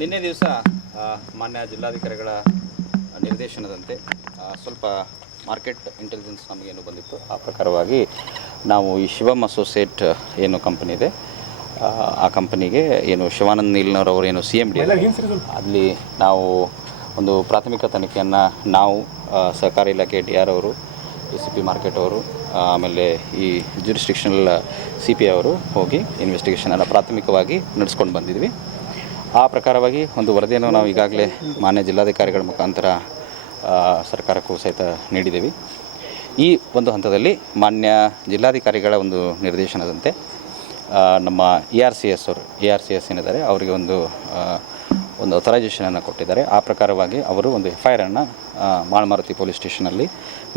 ನಿನ್ನೆ ದಿವಸ ಮಾನ್ಯ ಜಿಲ್ಲಾಧಿಕಾರಿಗಳ ನಿರ್ದೇಶನದಂತೆ ಸ್ವಲ್ಪ ಮಾರ್ಕೆಟ್ ಇಂಟೆಲಿಜೆನ್ಸ್ ನಮಗೇನು ಬಂದಿತ್ತು ಆ ಪ್ರಕಾರವಾಗಿ ನಾವು ಈ ಶಿವಮ್ ಅಸೋಸಿಯೇಟ್ ಏನು ಕಂಪನಿ ಇದೆ ಆ ಕಂಪನಿಗೆ ಏನು ಶಿವಾನಂದ್ ನೀಲ್ನವರವರು ಏನು CMD ಅಲ್ಲಿ ನಾವು ಒಂದು ಪ್ರಾಥಮಿಕ ತನಿಖೆಯನ್ನು ನಾವು ಸಹಕಾರಿ ಇಲಾಖೆ DR ಅವರು ACP ಮಾರ್ಕೆಟ್ ಅವರು ಆಮೇಲೆ ಈ ಜ್ಯೂರಿಸ್ಡಿಕ್ಷನಲ್ CP ಅವರು ಹೋಗಿ ಇನ್ವೆಸ್ಟಿಗೇಷನನ್ನು ಪ್ರಾಥಮಿಕವಾಗಿ ನಡೆಸ್ಕೊಂಡು ಬಂದಿದ್ವಿ. ಆ ಪ್ರಕಾರವಾಗಿ ಒಂದು ವರದಿಯನ್ನು ನಾವು ಈಗಾಗಲೇ ಮಾನ್ಯ ಜಿಲ್ಲಾಧಿಕಾರಿಗಳ ಮುಖಾಂತರ ಸರ್ಕಾರಕ್ಕೂ ಸಹಿತ ನೀಡಿದ್ದೀವಿ. ಈ ಒಂದು ಹಂತದಲ್ಲಿ ಮಾನ್ಯ ಜಿಲ್ಲಾಧಿಕಾರಿಗಳ ಒಂದು ನಿರ್ದೇಶನದಂತೆ ನಮ್ಮ ARCS ಏನಿದ್ದಾರೆ ಅವರಿಗೆ ಒಂದು ಅಥರೈಸೇಷನನ್ನು ಕೊಟ್ಟಿದ್ದಾರೆ. ಆ ಪ್ರಕಾರವಾಗಿ ಅವರು ಒಂದು FIR ಅನ್ನು ಮಾಳಮಾರುತಿ ಪೊಲೀಸ್ ಸ್ಟೇಷನಲ್ಲಿ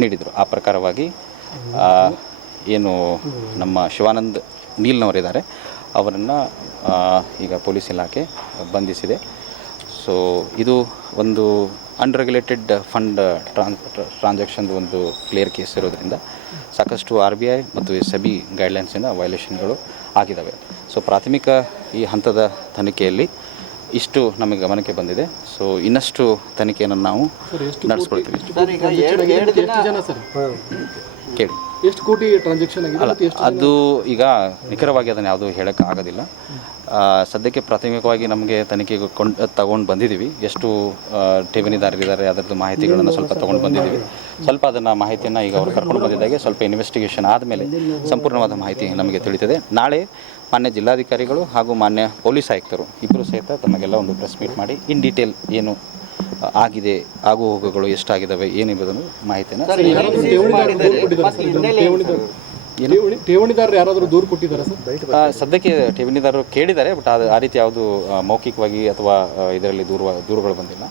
ನೀಡಿದರು. ಆ ಪ್ರಕಾರವಾಗಿ ಏನು ನಮ್ಮ ಶಿವಾನಂದ್ ನೀಲ್ನವರಿದ್ದಾರೆ ಅವರನ್ನು ಈಗ ಪೊಲೀಸ್ ಇಲಾಖೆ ಬಂಧಿಸಿದೆ. ಸೊ ಇದು ಒಂದು ಅನ್ರೆಗ್ಯುಲೇಟೆಡ್ ಫಂಡ್ ಟ್ರಾನ್ಸಾಕ್ಷನ್ದು ಒಂದು ಕ್ಲಿಯರ್ ಕೇಸ್ ಇರೋದರಿಂದ ಸಾಕಷ್ಟು RBI ಮತ್ತು SEBI ಗೈಡ್ಲೈನ್ಸಿನ ವೈಲೇಷನ್ಗಳು ಆಗಿದ್ದಾವೆ. ಸೊ ಪ್ರಾಥಮಿಕ ಈ ಹಂತದ ತನಿಖೆಯಲ್ಲಿ ಇಷ್ಟು ನಮಗೆ ಗಮನಕ್ಕೆ ಬಂದಿದೆ. ಸೊ ಇನ್ನಷ್ಟು ತನಿಖೆಯನ್ನು ನಾವು ನಡೆಸ್ಕೊಳ್ತೀವಿ. ಕೇಳಿ ಎಷ್ಟು ಕೋಟಿ ಟ್ರಾನ್ಸಾಕ್ಷನ್ ಆಗಿದೆ? ಅದು ಈಗ ನಿಖರವಾಗಿ ಅದನ್ನು ಯಾವುದೂ ಹೇಳೋಕ್ಕೆ ಆಗೋದಿಲ್ಲ. ಸದ್ಯಕ್ಕೆ ಪ್ರಾಥಮಿಕವಾಗಿ ನಮಗೆ ತನಿಖೆಗೆ ತಗೊಂಡು ಬಂದಿದ್ದೀವಿ. ಎಷ್ಟು ಠೇವಣಿದಾರರಿದ್ದಾರೆ ಅದರದ್ದು ಮಾಹಿತಿಗಳನ್ನು ಸ್ವಲ್ಪ ತೊಗೊಂಡು ಬಂದಿದ್ದೀವಿ. ಸ್ವಲ್ಪ ಅದನ್ನು ಮಾಹಿತಿಯನ್ನು ಈಗ ಅವರು ಕರ್ಕೊಂಡು ಬಂದಿದ್ದಾಗೆ ಸ್ವಲ್ಪ ಇನ್ವೆಸ್ಟಿಗೇಷನ್ ಆದಮೇಲೆ ಸಂಪೂರ್ಣವಾದ ಮಾಹಿತಿ ನಮಗೆ ತಿಳಿತದೆ. ನಾಳೆ ಮಾನ್ಯ ಜಿಲ್ಲಾಧಿಕಾರಿಗಳು ಹಾಗೂ ಮಾನ್ಯ ಪೊಲೀಸ್ ಆಯುಕ್ತರು ಇಬ್ಬರು ಸಹಿತ ತಮಗೆಲ್ಲ ಒಂದು ಪ್ರೆಸ್ ಮೀಟ್ ಮಾಡಿ ಇನ್ ಡೀಟೇಲ್ ಏನು ಆಗಿದೆ, ಆಗು ಹೋಗುಗಳು ಎಷ್ಟಾಗಿದ್ದಾವೆ ಏನೆಂಬುದನ್ನು ಮಾಹಿತಿಯನ್ನು ಠೇವಣಿದಾರರು ಯಾರಾದರೂ ದೂರು ಕೊಟ್ಟಿದ್ದಾರೆ ಸರ್? ಸದ್ಯಕ್ಕೆ ಠೇವಣಿದಾರರು ಕೇಳಿದ್ದಾರೆ, ಬಟ್ ಅದು ಆ ರೀತಿ ಯಾವುದು ಮೌಖಿಕವಾಗಿ ಅಥವಾ ಇದರಲ್ಲಿ ದೂರುಗಳು ಬಂದಿಲ್ಲ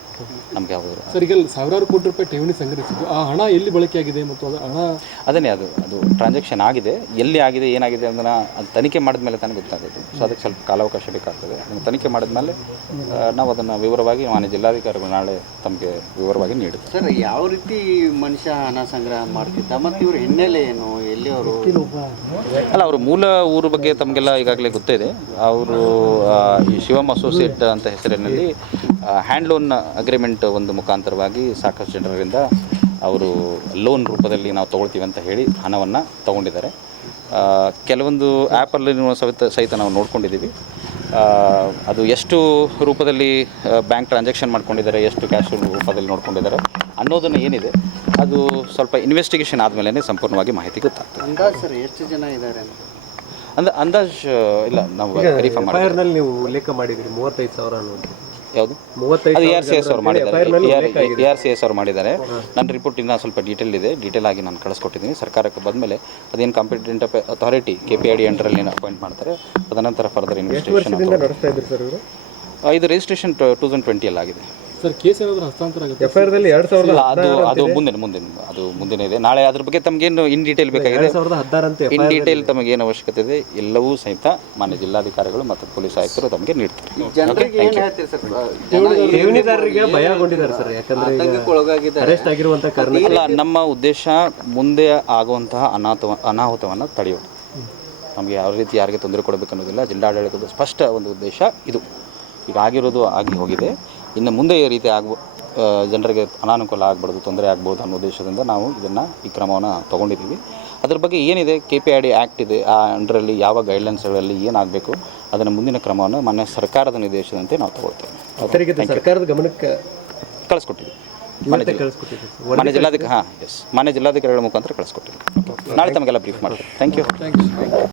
ನಮಗೆ ಯಾವುದು. ಸರ್, ಈಗ ಸಾವಿರಾರು ಕೋಟಿ ರೂಪಾಯಿ ಠೇವಣಿ ಸಂಗ್ರಹಿಸಿದ್ದು ಆ ಹಣ ಎಲ್ಲಿ ಬಳಕೆಯಾಗಿದೆ ಮತ್ತು ಅದು ಹಣ ಅದನ್ನೇ ಅದು ಟ್ರಾನ್ಸಾಕ್ಷನ್ ಆಗಿದೆ, ಎಲ್ಲಿ ಆಗಿದೆ ಏನಾಗಿದೆ ಅದನ್ನು ಅದು ತನಿಖೆ ಮಾಡಿದ್ಮೇಲೆ ತಾನೇ ಗೊತ್ತಾಗೋದು. ಸೊ ಅದಕ್ಕೆ ಸ್ವಲ್ಪ ಕಾಲಾವಕಾಶ ಬೇಕಾಗ್ತದೆ. ಅದನ್ನು ತನಿಖೆ ಮಾಡಿದ್ಮೇಲೆ ನಾವು ಅದನ್ನು ವಿವರವಾಗಿ ಮಾನ್ಯ ಜಿಲ್ಲಾಧಿಕಾರಿಗಳು ನಾಳೆ ತಮಗೆ ವಿವರವಾಗಿ ನೀಡುತ್ತೆ. ಸರ್, ಯಾವ ರೀತಿ ಮನುಷ್ಯ ಹಣ ಸಂಗ್ರಹ ಮಾಡ್ತಿದ್ದ ಮತ್ತು ಇವ್ರ ಹಿನ್ನೆಲೆ ಏನು, ಎಲ್ಲಿ ಅವರು ಅಲ್ಲ, ಅವರು ಮೂಲ ಊರು ಬಗ್ಗೆ ತಮಗೆಲ್ಲ ಈಗಾಗಲೇ ಗೊತ್ತಿದೆ. ಅವರು ಈ ಶಿವಮ್ ಅಸೋಸಿಯೇಟ್ ಅಂತ ಹೆಸರಿನಲ್ಲಿ ಹ್ಯಾಂಡ್ ಲೋನ್ ಅಗ್ರಿಮೆಂಟ್ ಒಂದು ಮುಖಾಂತರವಾಗಿ ಸಾಕಷ್ಟು ಜನರಿಂದ ಅವರು ಲೋನ್ ರೂಪದಲ್ಲಿ ನಾವು ತೊಗೊಳ್ತೀವಿ ಅಂತ ಹೇಳಿ ಹಣವನ್ನು ತೊಗೊಂಡಿದ್ದಾರೆ. ಕೆಲವೊಂದು ಆ್ಯಪಲ್ಲಿ ಸಹಿತ ನಾವು ನೋಡ್ಕೊಂಡಿದ್ದೀವಿ. ಅದು ಎಷ್ಟು ರೂಪದಲ್ಲಿ ಬ್ಯಾಂಕ್ ಟ್ರಾನ್ಸಾಕ್ಷನ್ ಮಾಡ್ಕೊಂಡಿದ್ದಾರೆ, ಎಷ್ಟು ಕ್ಯಾಶ್ ರೂಪದಲ್ಲಿ ನೋಡ್ಕೊಂಡಿದ್ದಾರೆ ಅನ್ನೋದನ್ನು ಏನಿದೆ ಅದು ಸ್ವಲ್ಪ ಇನ್ವೆಸ್ಟಿಗೇಷನ್ ಆದಮೇಲೆ ಸಂಪೂರ್ಣವಾಗಿ ಮಾಹಿತಿ ಗೊತ್ತಾಗ್ತದೆ. ಅಂದಾಜು ಸರ್ ಎಷ್ಟು ಜನ ಇದ್ದಾರೆ ಅಂದಾಜು ಇಲ್ಲ, ನಾವು ವೆರಿಫೈ ಮಾಡಿ ನೀವು ಉಲ್ಲೇಖ ಮಾಡಿದ್ರಿ 35,000 ಅನ್ನೋದು ಯಾವುದು? ಅದು ARCS ಅವರು ಮಾಡಿದ್ದಾರೆ. ARCS ಅವರು ಮಾಡಿದ್ದಾರೆ. ನನ್ನ ರಿಪೋರ್ಟ್ ಇನ್ನೂ ಸ್ವಲ್ಪ ಡೀಟೇಲ್ ಆಗಿ ನಾನು ಕಳಿಸ್ಕೊಟ್ಟಿದ್ದೀನಿ. ಸರ್ಕಾರಕ್ಕೆ ಬಂದಮೇಲೆ ಅದೇನು ಕಾಂಪಿಟೆಂಟ್ ಅಥಾರಿಟಿ KPID ಅಂಡರಲ್ಲಿ ಏನು ಅಪಾಯಿಂಟ್ ಮಾಡ್ತಾರೆ, ತದನಂತರ ಫರ್ದರ್ ಇನ್ವೆಸ್ಟಿಗೇಷನ್. ಇದು ರಿಜಿಸ್ಟ್ರೇಷನ್ 2020 ಆಗಿದೆ. ಸರ್, ಕೇಸ್ ಏನಾದರೂ ಹಸ್ತಾಂತರ ಆಗುತ್ತೆ? FIR-ದಲ್ಲಿ 2016 ಅದು ಮುಂದಿನ ಇದೆ. ನಾಳೆ ಅದ್ರ ಬಗ್ಗೆ ತಮಗೇನು ಇನ್ ಡೀಟೇಲ್ ಬೇಕಾಗಿದೆ, 2016 ಇನ್ ಡೀಟೇಲ್ ತಮಗೇನು ಅವಶ್ಯಕತೆ ಇದೆ ಎಲ್ಲವೂ ಸಹಿತ ಮಾನ್ಯ ಜಿಲ್ಲಾಧಿಕಾರಿಗಳು ಮತ್ತು ಪೊಲೀಸ್ ಆಯುಕ್ತರು ತಮಗೆ ನೀಡ್ತಾರೆ. ಠೇವಣಿದಾರರಿಗೆ ಭಯಗೊಂಡಿದ್ದಾರೆ ಸರ್, ಯಾಕಂದ್ರೆ ಅರೆಸ್ಟ್ ಆಗಿರುವಂತಹ ಕಾರಣ ಅಲ್ಲ. ನಮ್ಮ ಉದ್ದೇಶ ಮುಂದೆ ಆಗುವಂತಹ ಅನಾಹುತವನ್ನು ತಡೆಯೋದು. ನಮಗೆ ಯಾವ ರೀತಿ ಯಾರಿಗೆ ತೊಂದರೆ ಕೊಡಬೇಕನ್ನೋದಿಲ್ಲ. ಜಿಲ್ಲಾಡಳಿತದ ಸ್ಪಷ್ಟ ಒಂದು ಉದ್ದೇಶ ಇದು. ಈಗ ಆಗಿರೋದು ಆಗಿ ಹೋಗಿದೆ. ಇನ್ನು ಮುಂದೆ ಈ ರೀತಿ ಜನರಿಗೆ ಅನಾನುಕೂಲ ಆಗಬಾರ್ದು, ತೊಂದರೆ ಆಗ್ಬೋದು ಅನ್ನೋ ಉದ್ದೇಶದಿಂದ ನಾವು ಈ ಕ್ರಮವನ್ನು ತೊಗೊಂಡಿದ್ದೀವಿ. ಅದ್ರ ಬಗ್ಗೆ ಏನಿದೆ KPID ಆ್ಯಕ್ಟ್ ಇದೆ, ಆ ಅಂಡರಲ್ಲಿ ಯಾವ ಗೈಡ್ಲೈನ್ಸ್ಗಳಲ್ಲಿ ಏನಾಗಬೇಕು ಅದನ್ನು ಮುಂದಿನ ಕ್ರಮವನ್ನು ಮಾನ್ಯ ಸರ್ಕಾರದ ನಿರ್ದೇಶನದಂತೆ ನಾವು ತಗೊಳ್ತೇವೆ. ಸರ್ಕಾರದ ಗಮನಕ್ಕೆ ಕಳಿಸ್ಕೊಟ್ಟಿದ್ದೀವಿ. ಮಾನ್ಯ ಜಿಲ್ಲಾಧಿಕಾರಿಗಳ ಮುಖಾಂತರ ಕಳಿಸ್ಕೊಟ್ಟಿದ್ದೀವಿ. ನಾಳೆ ತಮಗೆಲ್ಲ ಬ್ರೀಫ್ ಮಾಡ್ತೀವಿ. Thank you.